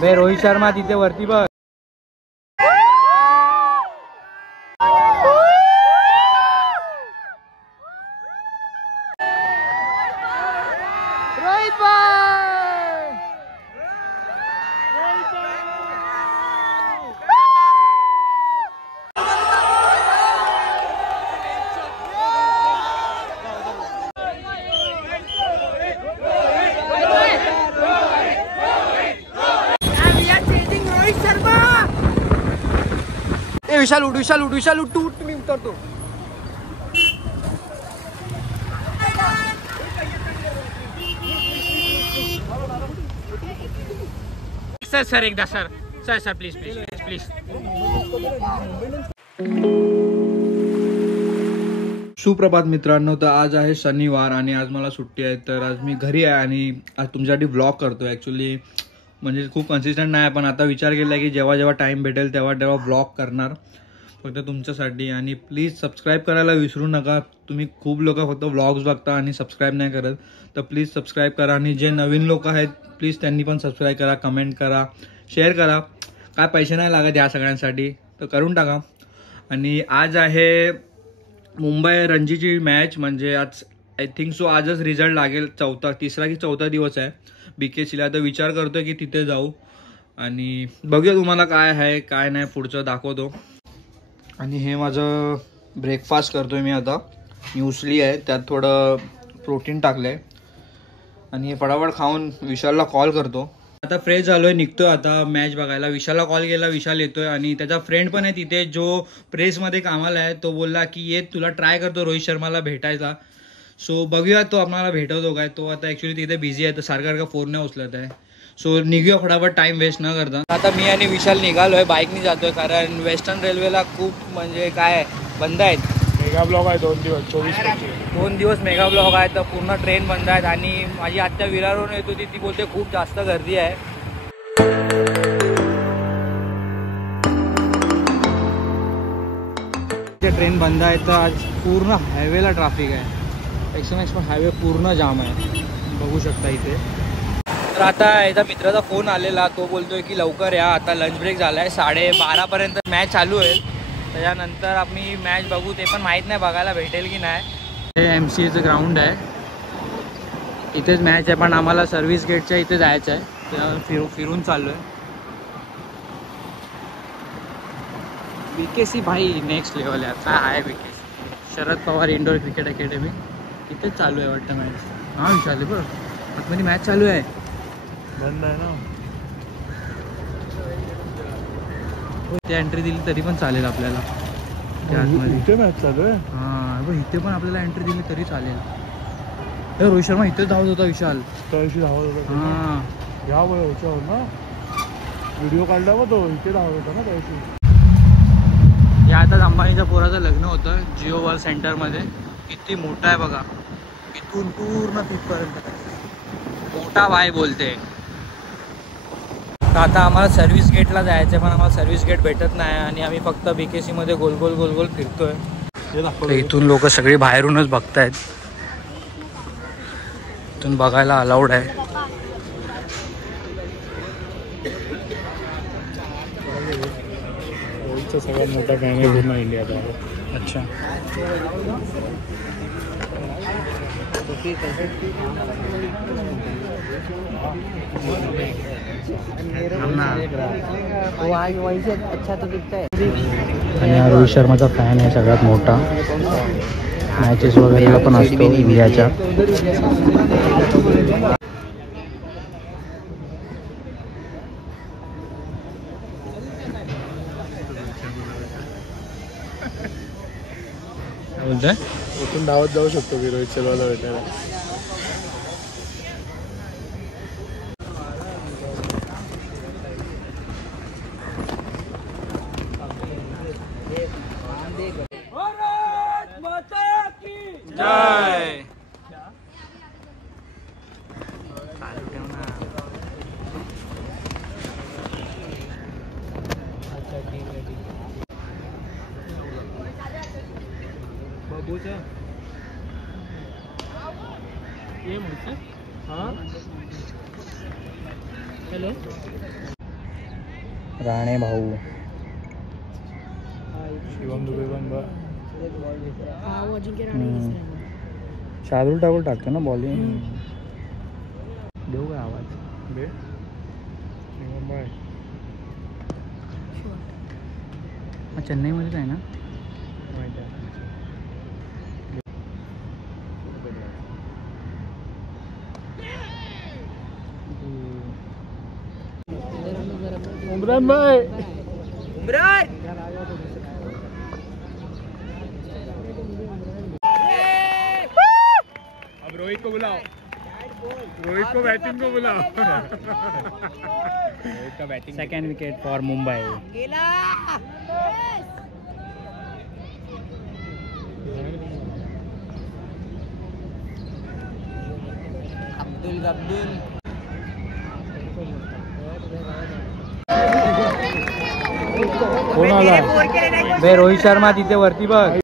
बे रोहित शर्मा तिथे वरती बघ. विशाल उठ विशाल उठ विशाल उठ उठ मी उतरतो. सर सर एकदा sir sir sir please please please. सुप्रभात मित्रांनो. तर आज आहे शनिवार आणि आज मला सुट्टी आहे. तर आज मी घरी आहे आणि आज तुमच्यासाठी व्लॉग करतो. ॲक्च्युली म्हणजे खूप कन्सिस्टंट नाही पण आता विचार केला की जेव्हा जेव्हा टाईम भेटेल तेव्हा तेव्हा व्लॉग करणार फक्त तुमच्यासाठी. आणि प्लीज सबस्क्राईब करायला विसरू नका. तुम्ही खूप लोक फक्त व्लॉग्स बघता आणि सबस्क्राईब नाही करत. तर प्लीज सबस्क्राईब करा. आणि जे नवीन लोक आहेत प्लीज त्यांनी पण सबस्क्राईब करा, कमेंट करा, शेअर करा. काय पैसे नाही लागत या सगळ्यांसाठी तर करून टाका. आणि आज आहे मुंबई रणजीची मॅच. म्हणजे आज आय थिंक सो आजच रिझल्ट लागेल. तिसरा की चौथा दिवस आहे BKCला. तर विचार करतो की तिथे जाऊ आणि बघूया तुम्हाला काय आहे काय नाही पुढचं दाखवतो. आणि हे माझं ब्रेकफास्ट करतोय मी आता. म्युसली आहे त्यात थोडं प्रोटीन टाकलं आहे आणि हे फटाफट खाऊन विशालला कॉल करतो. आता फ्रेश झालोय निघतोय आता मॅच बघायला. विशालला कॉल केला, विशाल येतोय आणि त्याचा फ्रेंड पण आहे तिथे जो प्रेसमध्ये कामाला आहे. तो बोलला की ये तुला ट्राय करतो रोहित शर्माला भेटायचा. सो बघूया तो आपल्याला भेटवतो काय. तो आता ॲक्च्युली तिथे बिझी आहे तर सारखा फोन नाही उचलत आहे. सो निघूया फटाफट टाइम वेस्ट न करता. आता मी आणि विशाल निघालोय बाईकनी जातोय कारण वेस्टर्न रेल्वेला खूप म्हणजे काय बंद आहेत. मेगा ब्लॉक आहे 2 दिवस 2 दिवस मेगा ब्लॉक आहे तर पूर्ण ट्रेन बंद आहेत. आणि माझी आत्या विरारवरून येत होती ती बोलते खूप जास्त गर्दी आहे. ट्रेन बंद आहे तर आज पूर्ण हायवेला ट्रॅफिक आहे. एक्सप्रेस हायवे पूर्ण जाम आहे बघू शकता इथे. तर आता याचा मित्राचा फोन आलेला. तो बोलतोय की लवकर या आता लंच ब्रेक झाला आहे. 12:30पर्यंत मॅच चालू होईल. त्याच्यानंतर आम्ही मॅच बघू. ते पण माहीत नाही बघायला भेटेल की नाही. हे MCAचं ग्राउंड आहे. इथेच मॅच आहे पण आम्हाला सर्व्हिस गेटच्या इथे जायचं आहे. फिरून चाललो आहे. BKC भाई नेक्स्ट लेवल आहे. काय आहे BKC. Sharad Pawar indoor cricket academy इथेच चालू आहे वाटतं मॅच. हां विचारले बरं आतमध्ये मॅच चालू आहे. बंद आहे ना ते एंट्री दिली तरी पण चालेल आपल्याला. इथे मॅच चालू आहे. हां इथे पण आपल्याला एंट्री दिली तरी चालेल. रोहित शर्मा इथेच धावत होता विशाल. तळशी धावत होता. हां या ह्याच्यावर ना व्हिडिओ काढला मग तो इथे धावत होता ना तळशी. या आता अंबानीच्या पोराचं लग्न होतं जिओ वर्ल्ड सेंटरमध्ये. किती मोठा आहे बघा. इथून पूर्ण तिथपर्यंत मोठा भाई बोलते. आता आम्हाला सर्व्हिस गेटला जायचं आहे पण आम्हाला सर्व्हिस गेट भेटत नाही आणि आम्ही फक्त BKC मध्ये गोल गोल फिरतोय. इथून लोक सगळी बाहेरूनच बघतायत. इथून बघायला अलाउड आहे. सगळ्यात मोठा फॅन आहे पूर्ण इंडियाचा. अच्छा अच्छा तो दिखता है. आणि रोहित शर्माचा फॅन आहे सगळ्यात मोठा. मॅचेस वगैरेला पण असतो इंडियाच्या. बोलतोय इथून धावत जाऊ शकतो की रोहित शर्माला भेटायला. जय. हेलो राणे भाऊ शिवम दुबे पण बघ. शार्दुल ठाकूर टाकतो ना बॉलिंग. देऊ का आवाज? बे शिवम बाय. चेन्नईमध्येच आहे ना? माहिती आहे. उमरान भाई. अब रोहित को बुलाओ. रोहित को बैटिंग को बुलाओ. रोहित का batting. Second wicket for Mumbai. अब्दुल कोण आला? बे रोहित शर्मा तिथे वरती बघ.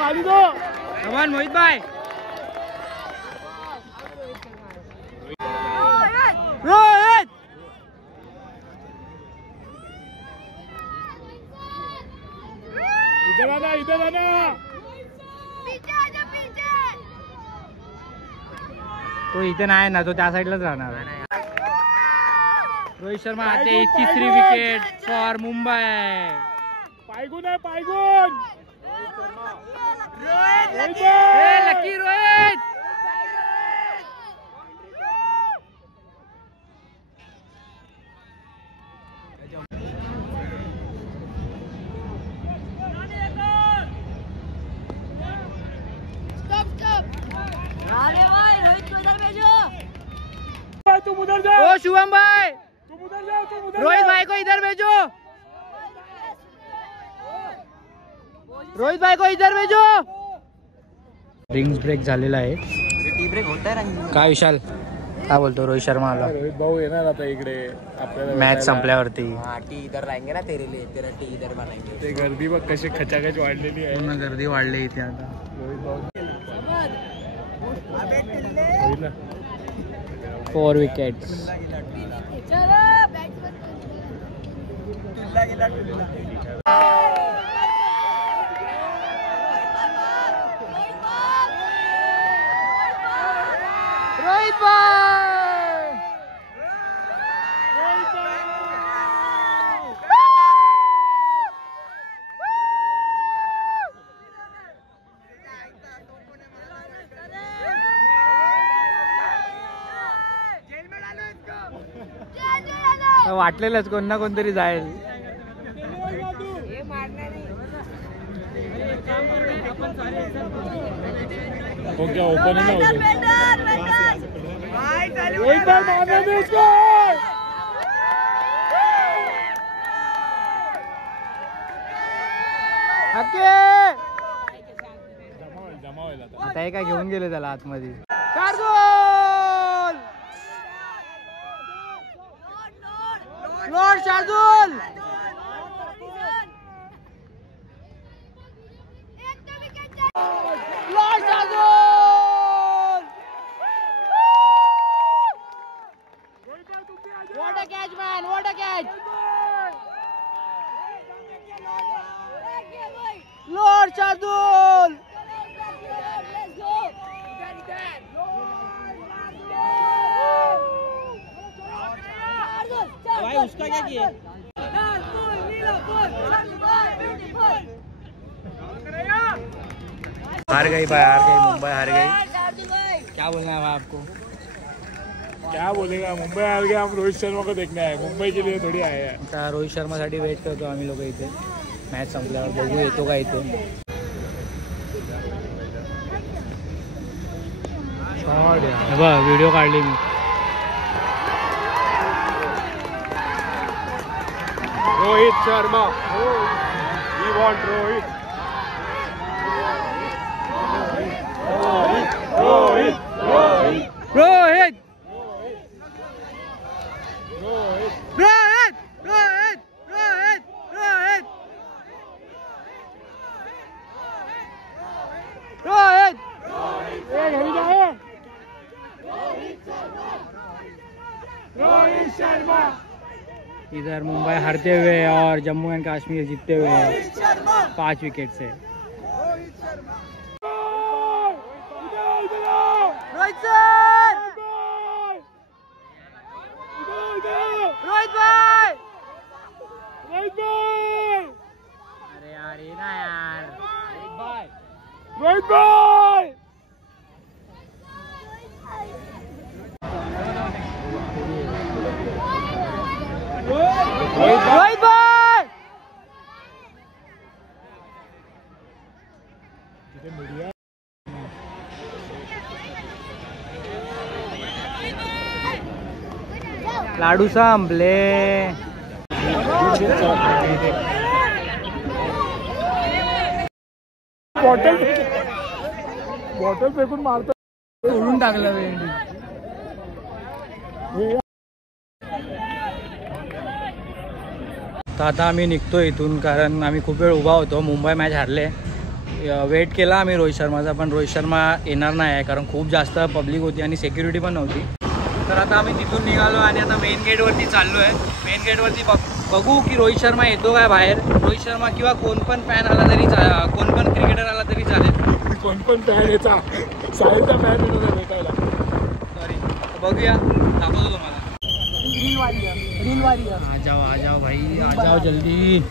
गाली दो. कमान मोहित भाई. रोहित इधर आना. तो इथे नाही ना, तो त्या साईडलाच राहणार. रोहित शर्मा आते. तिसरी विकेट फॉर मुंबई. पायगुन आहे पायगुन. लकी रोहित. तुम उधर जा. ओ शुभम भाई, तुम उधर जा. रोहित भाई को इधर भेजो. रोहित भाई को इधर भेजो. रिंग्स ब्रेक झालेला आहे. टी ब्रेक होता है. काय विशाल काय बोलतो? रोहित शर्मा आला. रोहित भाऊ येणार आता इकडे आपल्याला. मॅच संपल्यावरती. टी इधर लाएंगे ना तेरे लिए, तेरा टी इधर बनाएंगे. ते गर्दी बघ कशी खचाखच वाढलेली आहे. पूर्ण गर्दी वाढली इथे आता. रोहित भाऊ 4 विकेट्स. रोहित भाई. वाटलेलंच कोण ना कोणतरी जाईल. क्या ओपन है ना रोहित भाई मारना दे इसको. जमा होईल आता हे काय घेऊन गेले त्याला आतमध्ये. शार्दुल. लॉर्ड शार्दुल. लॉर्ड Shardul. What a catch, man! What a catch! Lord Shardul! भाई उसका क्या किया? हार गई भाई, हार गई, मुंबई हार गई. क्या बोलना है भाई आपको? क्या बोलेगा, मुंबई आ गया. हम रोहित शर्मा को देखना है, मुंबई के लिए थोड़ी आए हैं. आता रोहित शर्मासाठी वेट करतो आम्ही लोक इथे. मॅच संपल्यावर बघू येतो का इथे. बघ व्हिडिओ काढली मी. रोहित Sharma. We want Rohit. Rohit. Rohit रोहित रोहित. इधर मुंबई हारते हुए और जम्मू एंड कश्मीर जीतते हुए 5 विकेट से। अरे यार ये ना यार रोहित भाई रोहित भाई लाडू संपले। बॉटल फेकून मारतो तोडून टाकलं तर आता आम्ही निघतो इथून, कारण आम्ही खूप वेळ उभा होतो. मुंबई मॅच हारले. वेट केला आम्ही रोहित शर्माचा, पण रोहित शर्मा येणार नाही आहे कारण खूप जास्त पब्लिक होती आणि सिक्युरिटी पण नव्हती. तर आता आम्ही तिथून निघालो आणि आता मेन गेटवरती चाललो आहे. मेन गेटवरती बघू की रोहित शर्मा येतो काय बाहेर. रोहित शर्मा किंवा कोण पण फॅन आला तरी कोण पण क्रिकेटर आला तरी चालेल. कोण पण फॅन याचा साहिलचा फॅन येतो भेटायला. सॉरी बघूया, दाखवतो तुम्हाला. आ जाओ भाई, आ जाओ जल्दी.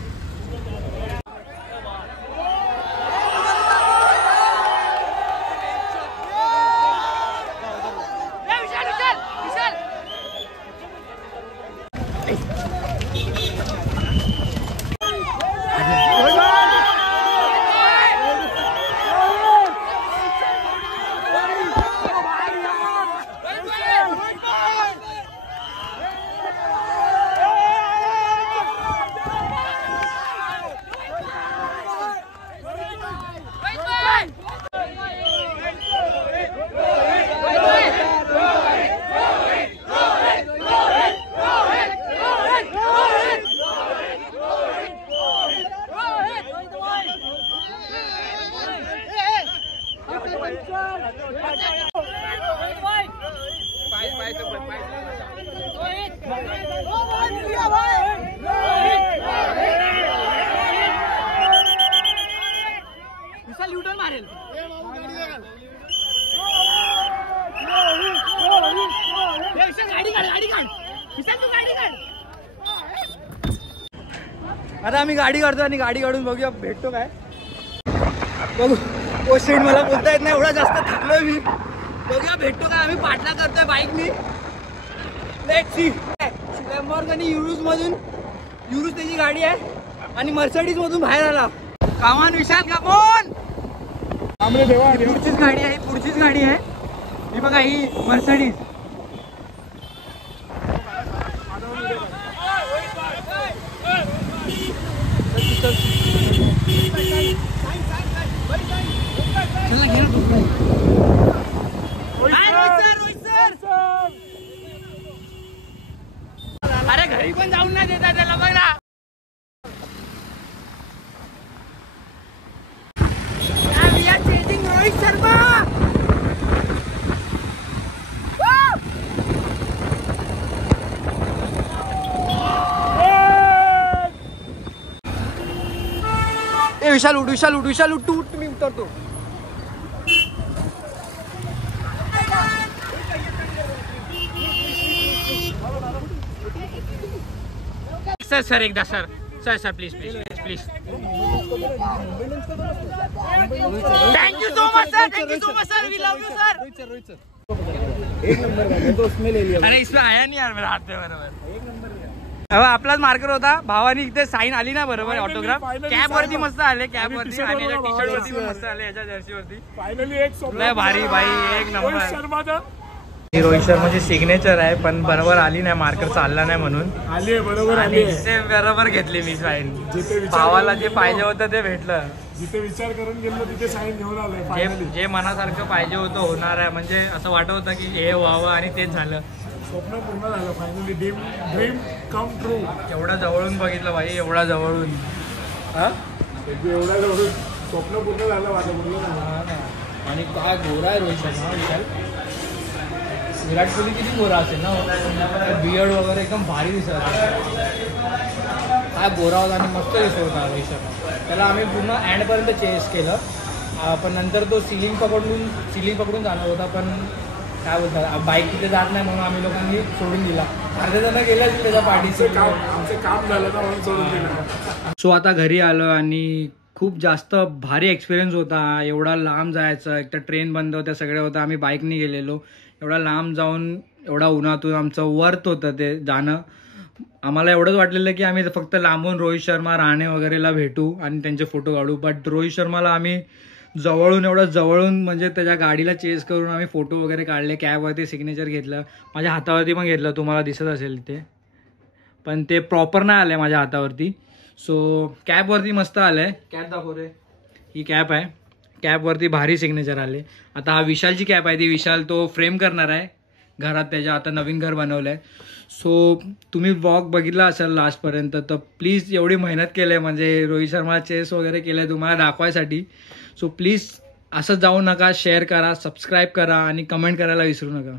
आता आम्ही गाडी काढतो आणि गाडी काढून बघूया भेटतो काय. बघू पोस्ट सीट मला बोलता येत नाही, एवढा जास्त थकलोय मी. बघूया भेटतो काय. आम्ही पाठला करतोय बाईकनी. Let's see. लॅम्बोर्गिनी युरुस मधून, युरुस त्याची गाडी आहे आणि मर्सिडीज मधून बाहेर आला. कामान विशाल कामोन. पुढचीच गाडी आहे, पुढचीच गाडी आहे. ही बघा, ही मर्सिडीज. अरे घरी पण जाऊन नाही देतात त्याला, बघ ना. रोहित शर्मा ए विशाल उठ, विशाल उठ, विशाल उठ, उठ. मी उतरतो. सर सर एकदा sir sir sir please please please. Thank you so much sir, thank you so much sir, we love you sir. एक नंबर का तो उसमें ले लिया. अरे इसमें आया नहीं यार मेरा हाथ पे बरोबर. एक नंबर. आपलाच मार्कर होता. भावानी इथे साईन आली ना बरोबर, ऑटोग्राफ. कॅप वरती मस्त आले, कॅप वरती आणि टी शर्ट वरती पण मस्त आले, याच्या जर्सी वरती. फायनली एक लय भारी भाई, एक नंबर. शर्माचा ही रोहित शर्माची सिग्नेचर आहे, पण बरोबर आली नाही, मार्कर चालला नाही म्हणून. आली आहे बरोबर आली आहे. ते बरोबर घेतली मी साईन. भावाला जे पाहिजे होतं ते भेटलं. जिथे विचार करून गेलो तिथे साईन घेऊन आलोय. जे मनासारखं पाहिजे होतं होणार आहे, म्हणजे असं वाटत होतं की हे व्हावं आणि तेच झालं. स्वप्न पूर्ण झालं फायनली. Dream come true. एवढा जवळून बघितलं भाई, एवढा जवळून. एवढ्या जवळून स्वप्न पूर्ण झालं माझं. बोललो ना. आणि काय गोरा आहे रोहित शर्मा. विशाल विराट कोहली किती गोरा असेल ना, बियर्ड वगैरे एकदम भारी दिसत, काय गोरा होता आणि मस्त दिसत होता रोहित शर्मा. त्याला आम्ही पूर्ण एंडपर्यंत चेस केलं, पण नंतर तो सिलिंग पकडून जाणार होता, पण काय बोलतात बाईक तिथे जात नाही म्हणून आम्ही लोकांनी सोडून दिला. अर्धे जण गेलेच त्याच्या पाठीचे, आमचं काम झालं ना म्हणून सोडून दिलं. सो आता घरी आलो आणि खूप जास्त भारी एक्सपिरियन्स होता. एवढा लांब जायचं, एक तर ट्रेन बंद होत्या, सगळं होतं, आम्ही बाईकने गेलेलो. एवढा लांब जाऊन एवढा उन्हातून आमचं वर्थ होतं ते जाणं. आम्हाला एवढंच वाटलेलं की आम्ही फक्त लांबून रोहित शर्मा, राणे वगैरेला भेटू आणि त्यांचे फोटो काढू, बट रोहित शर्माला आम्ही जवळून म्हणजे त्याच्या गाडीला चेस करून आम्ही फोटो वगैरे काढले. कॅबवरती सिग्नेचर घेतलं, माझ्या हातावरती पण घेतलं, तुम्हाला दिसत असेल ते, पण ते प्रॉपर नाही आलं माझ्या हातावरती. सो कॅबवरती मस्त आलं आहे. कॅब दाखव रे, ही कॅब आहे, कॅबवरती भारी सिग्नेचर आले. आता हा विशालची कॅब आहे, ती विशाल तो फ्रेम करणार आहे घरात, त्याच्या आता नवीन घर बनवलं आहे. सो तुम्ही व्लॉग बघितला असेल लास्टपर्यंत, तर प्लीज एवढी मेहनत केली आहे म्हणजे रोहित शर्मा चेस वगैरे केलं आहे तुम्हाला दाखवायसाठी. सो प्लीज असं जाऊ नका, शेअर करा, सबस्क्राईब करा आणि कमेंट करायला विसरू नका.